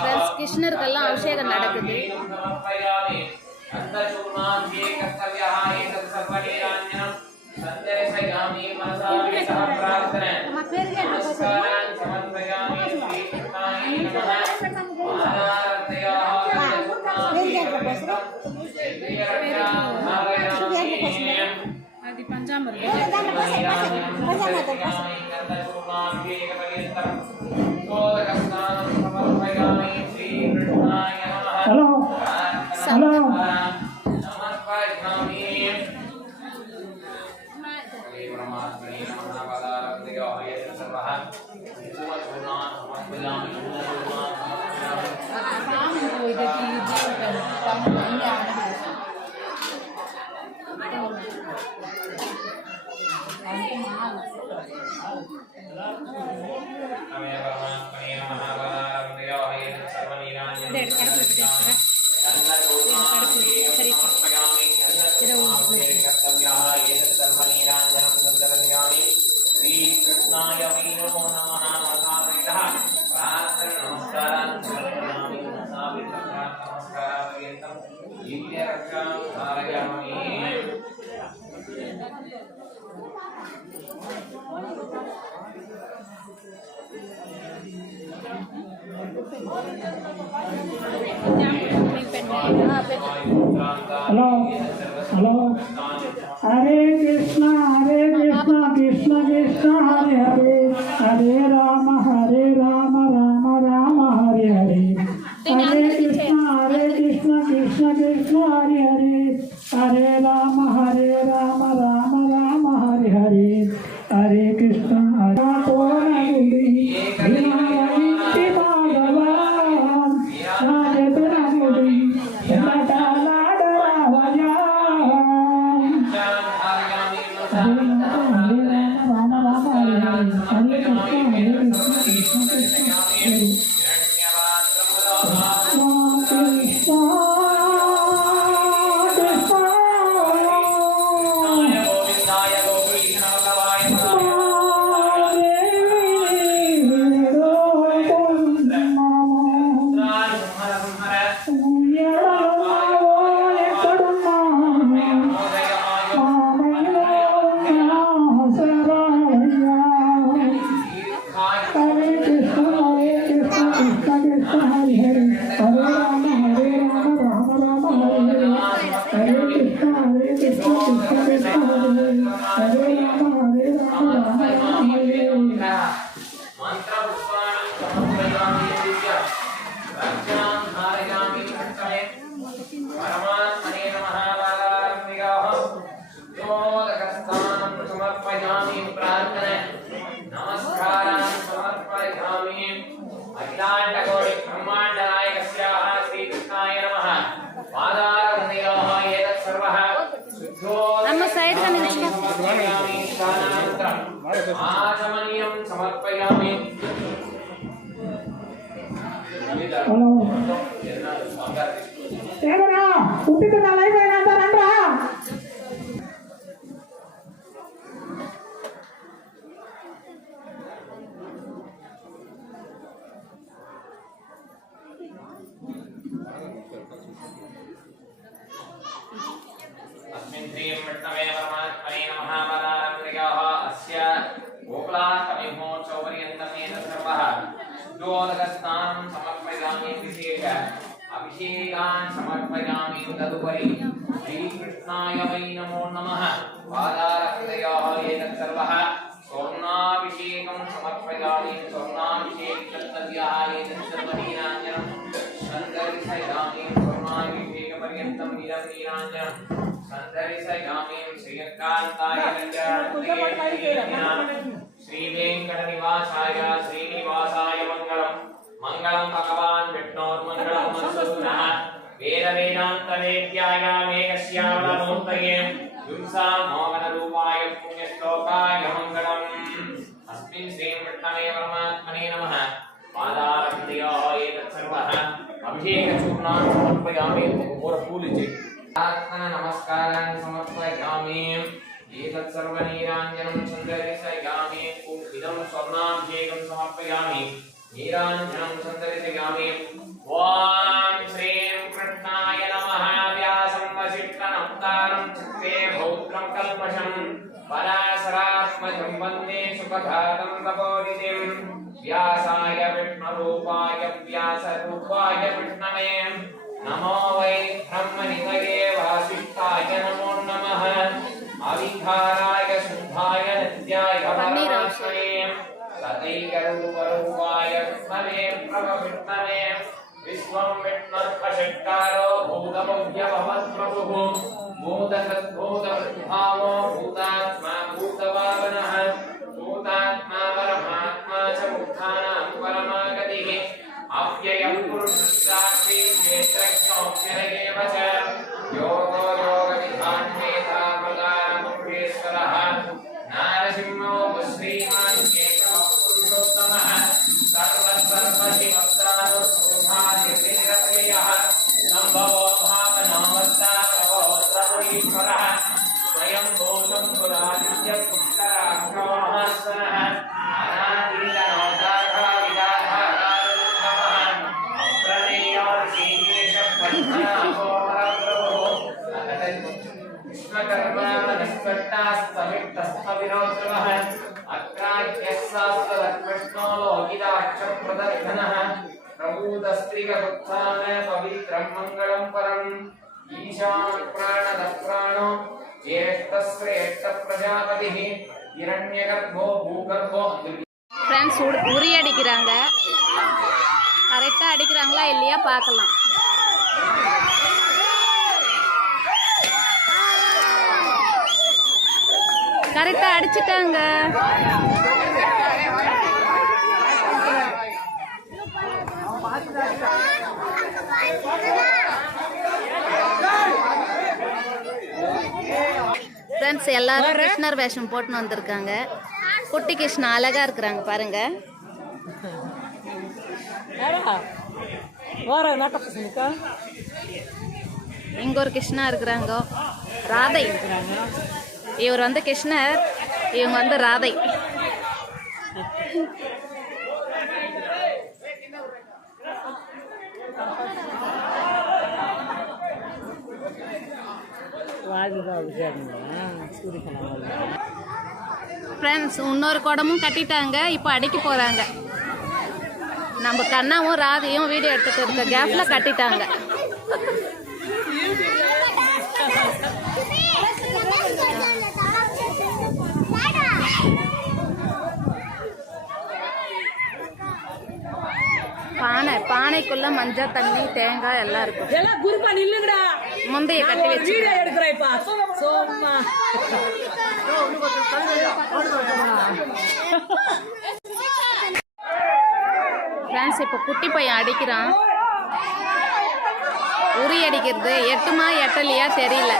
Friends कृष्णर्कल्ला अभिषेकम நடக்குது అది పంచామృతం hello hello hello hello Hare Krishna Krishna Krishna Hare Hare Hare Ram Ram Ram Hare Hare Hare Krishna Krishna Krishna Hare Hare Hare Ram Ram Ram Hare Hare Hare Krishna ನಮ್ಮ ಸೈಡ್ आचमनीयं समर्पयामि। ఏమన్నా పుట్టిన లైఫ్ రండ్రా अस्मिन् श्रीमृष्णवे परमात्मने नमः पदारम्भिकाः अस्य गोकुलाष्टमीमहोत्सवपर्यन्तमेन सर्वः शुद्धोदकस्नानं समर्पयामि विशेष अभिषेकान् समर्पयामि तदुपरि श्रीकृष्णाय वै नमो नमः पादारविन्दयोः एतत् सर्वः स्वर्णाभिषेकं समर्पयामि स्वर्णाभिषेकतत्तव्यः एतत् सर्वनीराञ्जनं सन्दर्शयामि स्वर्णाभिषेकपर्यन्तं इदं नीराञ्जनं सन्दर्शयामि श्रीकान्ताय श्रीवेङ्कटनिवासाय श्रीनिवासाय मङ्गलम् मंगलम भगवान विष्णोर्मंगलम मनसुनः वेदवेदान्तवेद्याय मेघश्यामलमूर्तये युंसा मोहनरूपाय पुण्यश्लोकाय मंगलम् अस्मिन् श्रीमृष्णवे परमात्मने नमः पादारविन्दयोः एतत् सर्वः अभिषेकचूर्णान् समर्पयामि पूर्वपूलिचे प्रार्थना नमस्कारान् समर्पयामि एतत् सर्वनीराञ्जनं सन्दर्शयामि इदं स्वर्णाभिषेकं समर्पयामि नीराञ्जनं सन्दर्शयामि ॐ श्रीं कृष्णाय नमः व्यासं वसिष्ठनमस्कारं चित्ते भौत्रं कल्मषं पराशरात्मजं वन्दे सुखदातं तपोनिधिं व्यासाय विष्णुरूपाय व्यासरूपाय विष्णवे नमो वै ब्रह्मनिधये वासिष्ठाय नमो नमः अविधाराय शुद्धाय नित्याय परमात्मने सदैकरूपरूपाय विष्णवे प्रभविष्णवे विश्वं विष्णुर्पशक्तारो भूतभव्यभवत्प्रभुः भूतसद्भूतवृद्भावो भूतात्मा भूतवावनः भूतात्मा परमात्मा च मुक्तानां परमागतिः अव्ययं पुरुषस्यास्ति क्षेत्रज्ञोऽक्षर एव च योगो योगविधान्वेता प्रदानमुखेश्वरः नारसिंहो श्रीमान् केशवः पुरुषोत्तमः सर्वसर्वशिवस्त्रानुर्भूषादिर्निरतयः सम्भवो भावनामस्ता प्रभोत्रपुरीश्वरः स्वयं दोषं पुरादित्यः पुष्कराक्षोमहस्वनः पवित्रं मंगलम परम ईशान प्राणद प्राणो ज्येष्ठ श्रेष्ठ प्रजापति हिरण्यगर्भो भूगर्भो ஃப்ரெண்ட்ஸ் உரி அடிக்கிறாங்க. கரெக்டாக அடிக்கிறாங்களா இல்லையா பார்க்கலாம். கரெக்டாக அடிச்சிட்டாங்க. ஃப்ரெண்ட்ஸ் எல்லாரும் கிருஷ்ணர் வேஷம் போட்டுன்னு வந்திருக்காங்க. குட்டி கிருஷ்ணா அழகா இருக்கிறாங்க பாருங்க. இங்க ஒரு கிருஷ்ணா இருக்கிறாங்க. ராதை இவர் வந்து கிருஷ்ணர், இவங்க வந்து ராதை. ஃப்ரெண்ட்ஸ் இன்னொரு குடமும் கட்டிட்டாங்க. இப்போ அடிக்க போறாங்க. நம்ம கண்ணாவும் ராதையும் வீடியோ எடுத்துட்டு இருக்க கேப்ல கட்டிட்டாங்க. பானைக்குள்ள மஞ்சள் தண்ணி தேங்காய் எல்லாம் இருக்கும். முந்தைய கட்டி வச்சு ஃப்ரெண்ட்ஸ் இப்போ குட்டி பையன் அடிக்கிறான். உரி அடிக்கிறது எட்டுமா எட்டலையா தெரியல.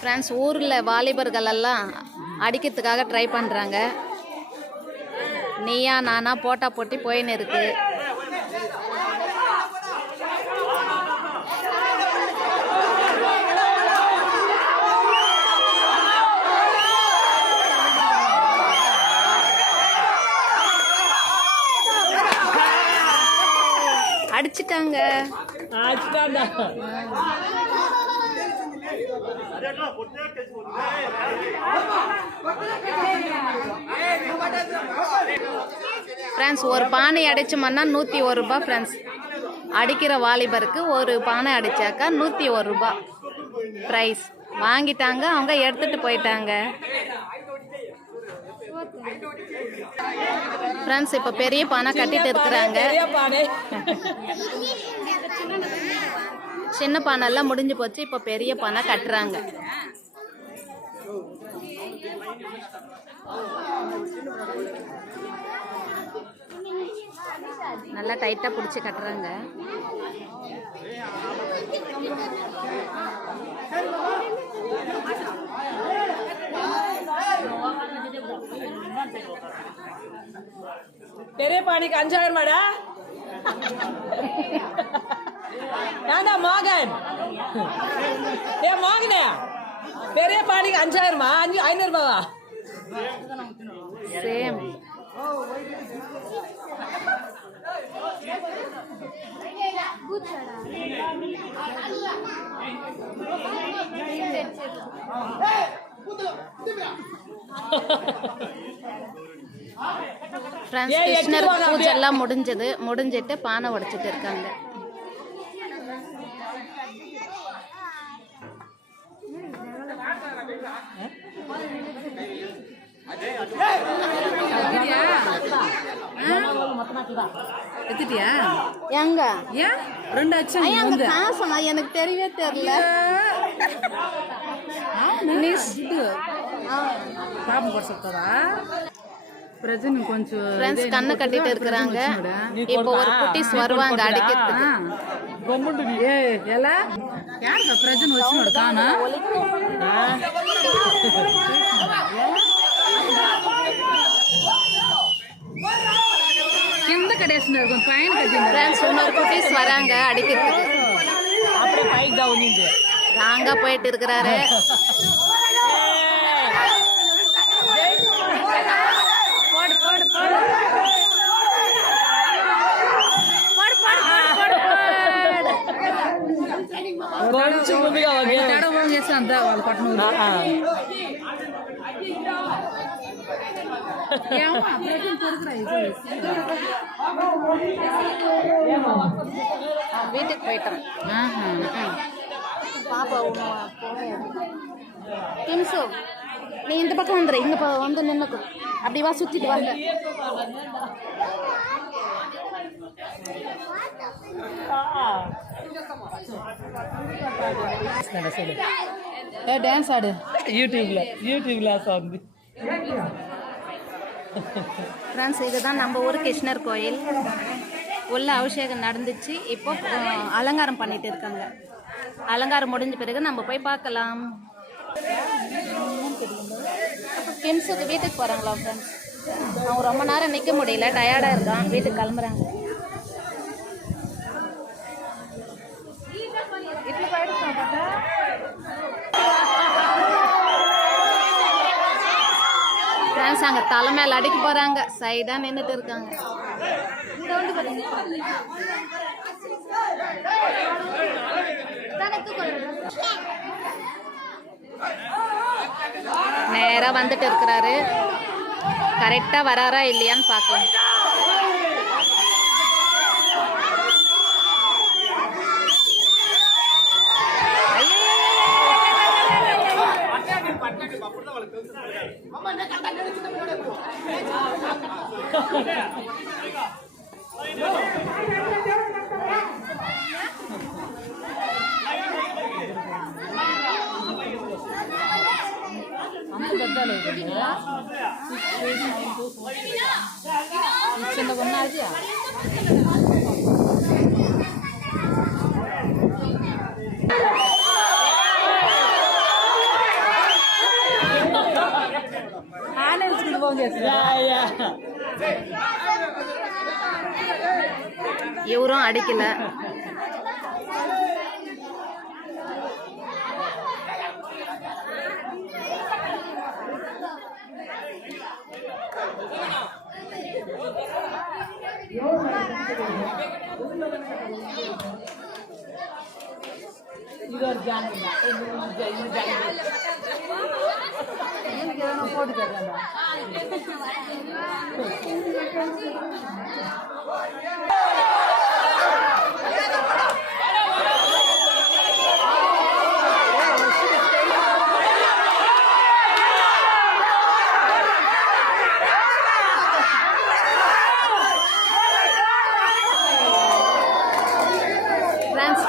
ஃப்ரெண்ட்ஸ் ஊரில் வாலிபர்கள் எல்லாம் அடிக்கிறதுக்காக ட்ரை பண்ணுறாங்க. நீயா நானா போட்டா போட்டி போயின்னு இருக்கு. அடிச்சிட்டாங்க. ஃப்ரெண்ட்ஸ் ஒரு பானை அடிச்சோம்னா 101 ரூபாய். ஃப்ரெண்ட்ஸ் அடிக்கிற வாலிபருக்கு ஒரு பானை அடிச்சாக்கா 101 ரூபாய் ப்ரைஸ் வாங்கிட்டாங்க. அவங்க எடுத்துட்டு போயிட்டாங்க. ஃப்ரெண்ட்ஸ் இப்போ பெரிய பானை கட்டிட்டு இருக்கிறாங்க. சின்ன பானைலாம் முடிஞ்சு போச்சு. இப்போ பெரிய பானை கட்டுறாங்க. நல்லா டைட்டாக பிடிச்சி கட்டுறாங்க. பெரிய பாணிக்கு 5000 ரூபாடா. ஏண்டா மோகன், ஏ மோகனே, பெரிய பாணிக்கு 5000 500 ரூபாவா? சேம். ஃப்ரெண்ட்ஸ், கிருஷ்ணர் பூஜை எல்லாம் முடிஞ்சிட்டு பானை உடைச்சிட்டு இருக்காங்க. எங்க அங்க காசமா எனக்கு தெரியவே தெரியல. ஃப்ரெண்ட்ஸ் கண்ணு கட்டிட்டு இருக்கிறாங்க. இப்போ ஒரு குட்டிஸ் வருவாங்க அடிக்கிறதுக்கு. కింద కడేస్తున్నారు కొంచెం పైన కట్టింది. ஃப்ரெண்ட்ஸ் இன்னொரு குட்டிஸ் வராங்க அடிக்கிறதுக்கு. அப்படியே பைக் தான் உனிந்து ராங்கா போயிட்டு இருக்கிறாரு. போடு போடு போடு కొంచెం ముందుగా చేస్తే అంతా వాళ్ళు పట్టణం. வீட்டுக்கு போயிட்டோம். பாப்பா கிம்சு, நீ இந்த பக்கம் வந்துடு. இங்க வந்து நின்னுக்கும். அப்படி வா, சுத்திட்டு வாங்க. டான்ஸ் ஆடு யூடியூப்ல சாங். ஃப்ரெண்ட்ஸ், இதுதான் நம்ம ஊர் கிருஷ்ணர் கோயில். உள்ள அபிஷேகம் நடந்துச்சு. இப்போ அலங்காரம் பண்ணிட்டு இருக்காங்க. அலங்காரம் முடிஞ்ச பிறகு நம்ம போய் பார்க்கலாம். கிம்ஸுக்கு வீட்டுக்கு போகிறாங்களா ஃப்ரெண்ட்ஸ்? அவங்க ரொம்ப நேரம் நிற்க முடியல, டயர்டாக இருக்கான், வீட்டுக்கு கிளம்புறாங்க. ஃப்ரெண்ட்ஸ், அங்கே தலை மேலே அடிக்க போகிறாங்க. சைடாக நின்றுட்டு இருக்காங்க. நேரா வந்துட்டு இருக்கிறாரு. கரெக்டா வராரா இல்லையான்னு பார்க்கலாம். చిన్న ఉన్నది இவரும் அடிக்கல. ಇದೊಂದು ಜಾನಿಲ್ಲ போட்டுக்கிறேன்.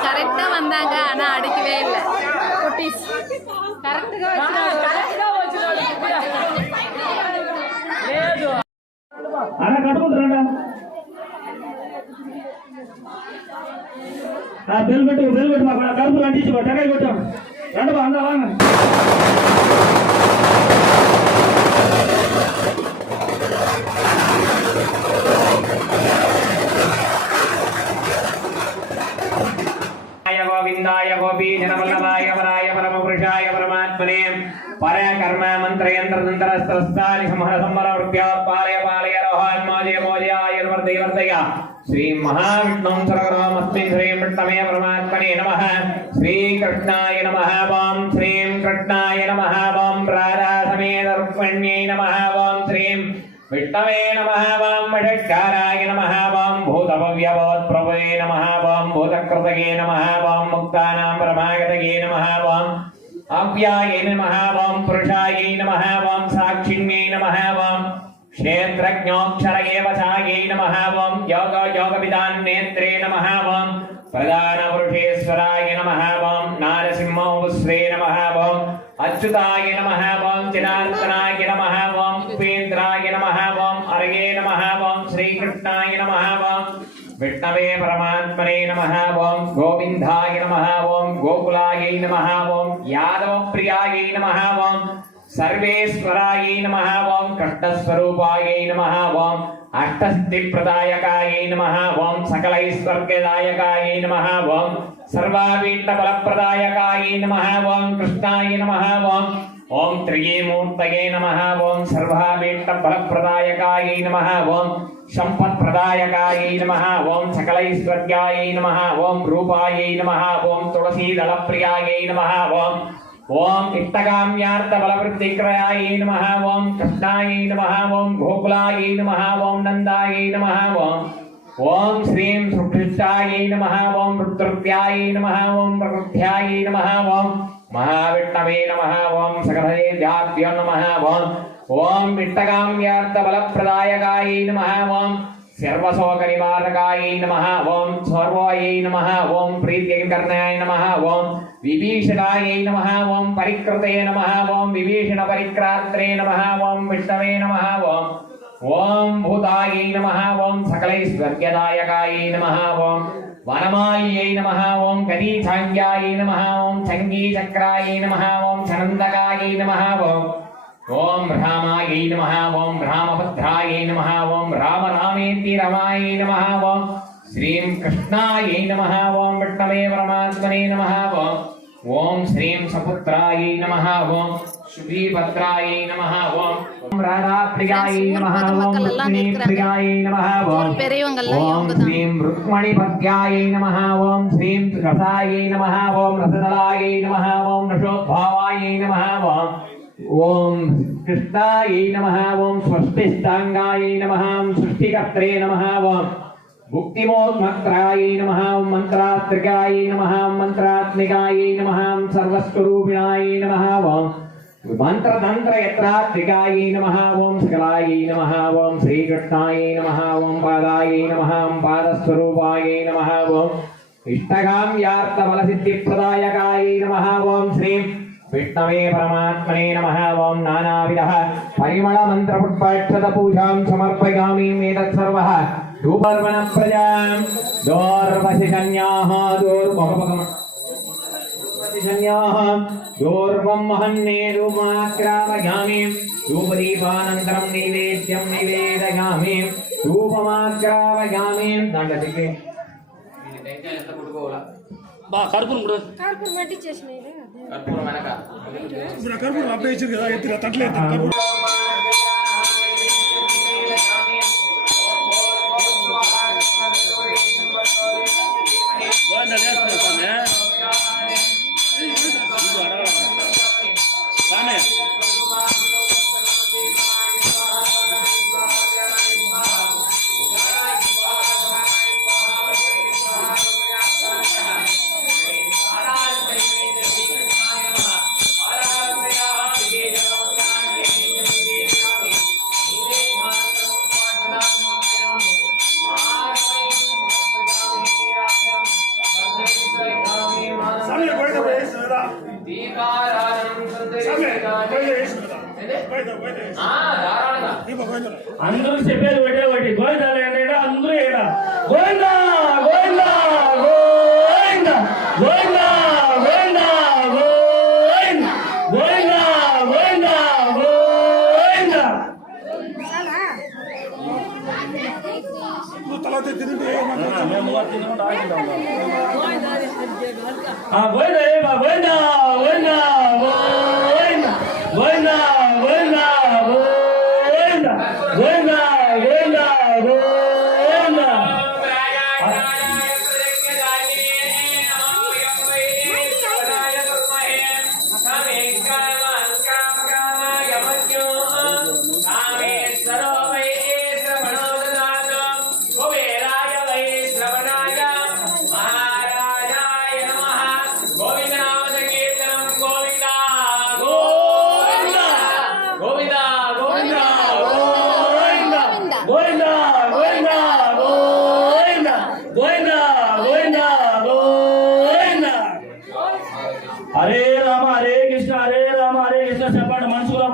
கரெக்டா வந்தாங்க, ஆனா அடிக்கவே இல்லை. குட்டீஸ் கரெக்டா అలా కట్టుకుంటారా? బెల్ పెట్టు మా కడుపులు అంటించి టకాయి కొట్టాం. రండి బా, అందా వాங்க. गोविंदाय गोपीजनवल्लभाय वराय परमपुरुषाय परमात्मने परकर्म मन्त्रयन्त्रतन्त्रस्त्रस्तानि संहर संवर वृत्त्योत्पालय पालय रोहान् मोजय मोजयायुर्वर्धय वर्धय श्री महाविष्णुं सर्वग्रहमस्मिन् श्रीं विष्णवे परमात्मने नमः श्रीकृष्णाय नमः ॐ श्रीं कृष्णाय नमः ॐ राधा समेत रुक्मिण्यै नमः ॐ श्रीं विष्णवे नमः ॐ वषट्काराय नमः ॐ भूतभव्यभवत्प्रभवे नमः ॐ भूतकृतये नमः ॐ मुक्तानां परमागतये नमः ॐ अव्यायै नमः ॐ पुरुषायै नमः ॐ साक्षिण्यै नमः ॐ क्षेत्रज्ञोऽक्षरयेवचायै नमः ॐ योगविदान्नेत्रे नमः ॐ प्रधानपुरुषेश्वराय नमः ॐ नारसिंहोऽस्वे नमः ॐ अच्युताय नमः ॐ जनार्दनाय नमः ॐ उपेन्द्राय नमः ॐ अर्ये नमः ॐ श्रीकृष्णाय नमः ॐ विष्णवे परमात्मने नमः ॐ गोविन्दाय नमः ॐ गोकुलायै नमः ॐ यादवप्रियायै नमः ॐ सर्वेश्वरायै नमः ॐ कृष्णस्वरूपायै नमः ॐ अष्टसिद्धिप्रदायकायै नमः ॐ सकलैश्वर्यदायकायै नमः ॐ सर्वाभीष्टफलप्रदायकायै नमः ॐ कृष्णाय नमः ॐ त्रियेमूर्तये नमः ॐ सर्वाभीष्टफलप्रदायकायै नमः ॐ सम्पत्प्रदायकायै नमः ॐ सकलैश्वर्यायै नमः ॐ रूपायै नमः ॐ तुलसीदलप्रियायै नमः ॐ इष्टकाम्यार्थबलवृद्धिक्रयायै नमः ॐ कृष्णायै नमः ॐ गोकुलायै नमः ॐ नन्दायै नमः ॐ श्रीं सुकृष्टायै नमः ॐ रुद्रत्यायै नमः ॐ प्रकृत्यायै नमः ॐ महाविष्णवे नमः ॐ सकलदेव्याभ्यो नमः ॐ इष्टकाम्यार्थबलप्रदायकायै नमः ॐ सर्वशोकनिवारकायै नमः ॐ सर्वायै नमः ॐ प्रीत्यङ्करणाय नमः ॐ विभीषणायै नमः ॐ परिकृते नमः ॐ विभीषणपरिक्रात्रे नमः ॐ विष्णवे नमः ॐ भूतायै नमः ॐ सकलैश्वर्यदायकायै नमः ॐ वनमाल्यै नमः ॐ गदीछाङ्ग्यायै नमः ॐ चङ्गीचक्रायै नमः ॐ चनन्दकायै नमः ॐ रामायै नमः ॐ रामभद्रायै नमः ॐ रामरामेति रमायै नमः ॐ श्रीं कृष्णायै नमः ॐ विष्णवे परमात्मने नमः ॐ श्रीं सपुत्रायै नमः ॐ श्रीभद्रायै नमः ॐ राधाप्रियायै नमः ॐ लक्ष्मीप्रियायै नमः ॐ श्रीं रुक्मणीपद्यायै नमः ॐ श्रीं रसायै नमः ॐ रसदलायै नमः ॐ रसोद्भावायै नमः ॐ कृष्णायै नमः ॐ स्वस्तिष्टाङ्गायै नमः ॐ सृष्टिकर्त्रे नमः ॐ भुक्तिमोन्मन्त्रायै नमः ॐ मन्त्रात्रिकायै नमः ॐ मन्त्रात्मिकायै नमः ॐ सर्वस्वरूपिणायै नमः ॐ मन्त्रतन्त्रयत्रात्रिकायै नमः ॐ सकलायै नमः ॐ श्रीकृष्णायै नमः ॐ पादायै नमः ॐ पादस्वरूपायै नमः ॐ इष्टकाम्यार्थफलसिद्धिप्रदायकायै नमः ॐ श्रीं विष्णवे परमात्मने नमः ॐ नानाविधः परिमलमन्त्रपुष्पाक्षतपूजां समर्पयामि एतत् सर्वः धूपर्वणप्रजां दोर्वशिषन्याः दूर्वं महन्ने धूपमाग्रावयामि धूपदीपानन्तरं नैवेद्यं निवेदयामि धूपमाग्रावयामि दण्डतिके బా కర్పూరం కూడా కర్పూరం పెట్టి చేసినాయి కర్పూరం వెనక ఇప్పుడు కర్పూరం అప్లై చేశారు కదా ఎత్తుగా తట్లేదు కర్పూరం అందరూ చెప్పేది ఒకటే ఒకటి గోవిందాలు ఏంటంటే అందరూ ఏడ గోవిందా గోవిందా గోవిందా గోవిందా గోవిందా గోవిందా గోవిందా గోవిందా తల తింటే கோவிந்தா கோவிந்தா கோவிந்தா கோவிந்தா கோவிந்தா கோவிந்தா கோவிந்தா கோவிந்தா கோவிந்தா கோவிந்தா. கோவிந்தா கோவிந்தா கோவிந்தா கோவிந்தா கோவிந்தா கோவிந்தா. ஹரே ராம ஹரே கிருஷ்ண చెప్పండి మనసులో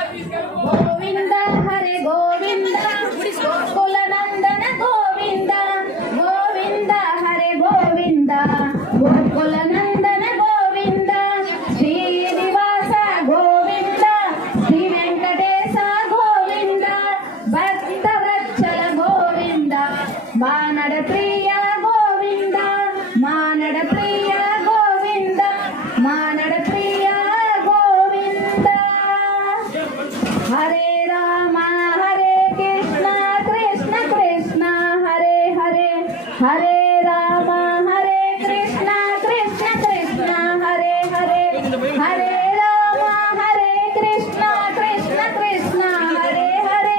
గోవింద హరే గోవింద గోకులనందన గోవింద గోవింద హరే గోవింద గోకులనందన గోవింద శ్రీనివాస గోవింద శ్రీ వెంకటేశ గోవింద భక్తవత్సల గోవింద మానడ ప్రియ గోవింద మానడ ప్రియ గోవింద మానడ ప్రియ గోవింద. హరే రామ హరే కృష్ణ కృష్ణ కృష్ణ హరే హరే హరే రామ హరే కృష్ణ కృష్ణ కృష్ణ హరే హరే హరే రామ హరే కృష్ణ కృష్ణ కృష్ణ హరే హరే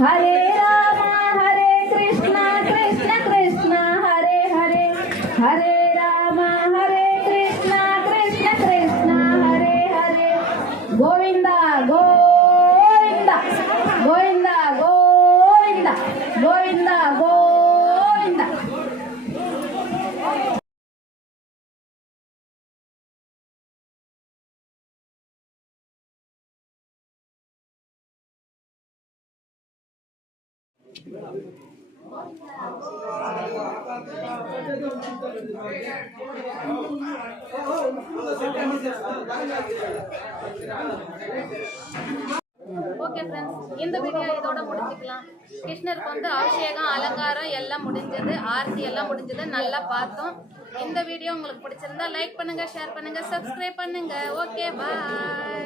హరే రామ హరే కృష్ణ కృష్ణ కృష్ణ హరే హరే హరే రామ హరే కృష్ణ కృష్ణ కృష్ణ హరే హరే. గోవింద గోవింద గోవింద గోవింద గోవింద గోవింద. ஓகே ஃப்ரெண்ட்ஸ், இந்த வீடியோ இதோட முடிச்சுக்கலாம். கிருஷ்ணருக்கு வந்து அபிஷேகம் அலங்காரம் எல்லாம் முடிஞ்சது, ஆரத்தி எல்லாம் முடிஞ்சது, நல்லா பார்த்தோம். இந்த வீடியோ உங்களுக்கு பிடிச்சிருந்தா லைக் பண்ணுங்க, ஷேர் பண்ணுங்க, சப்ஸ்கிரைப் பண்ணுங்க. Okay bye.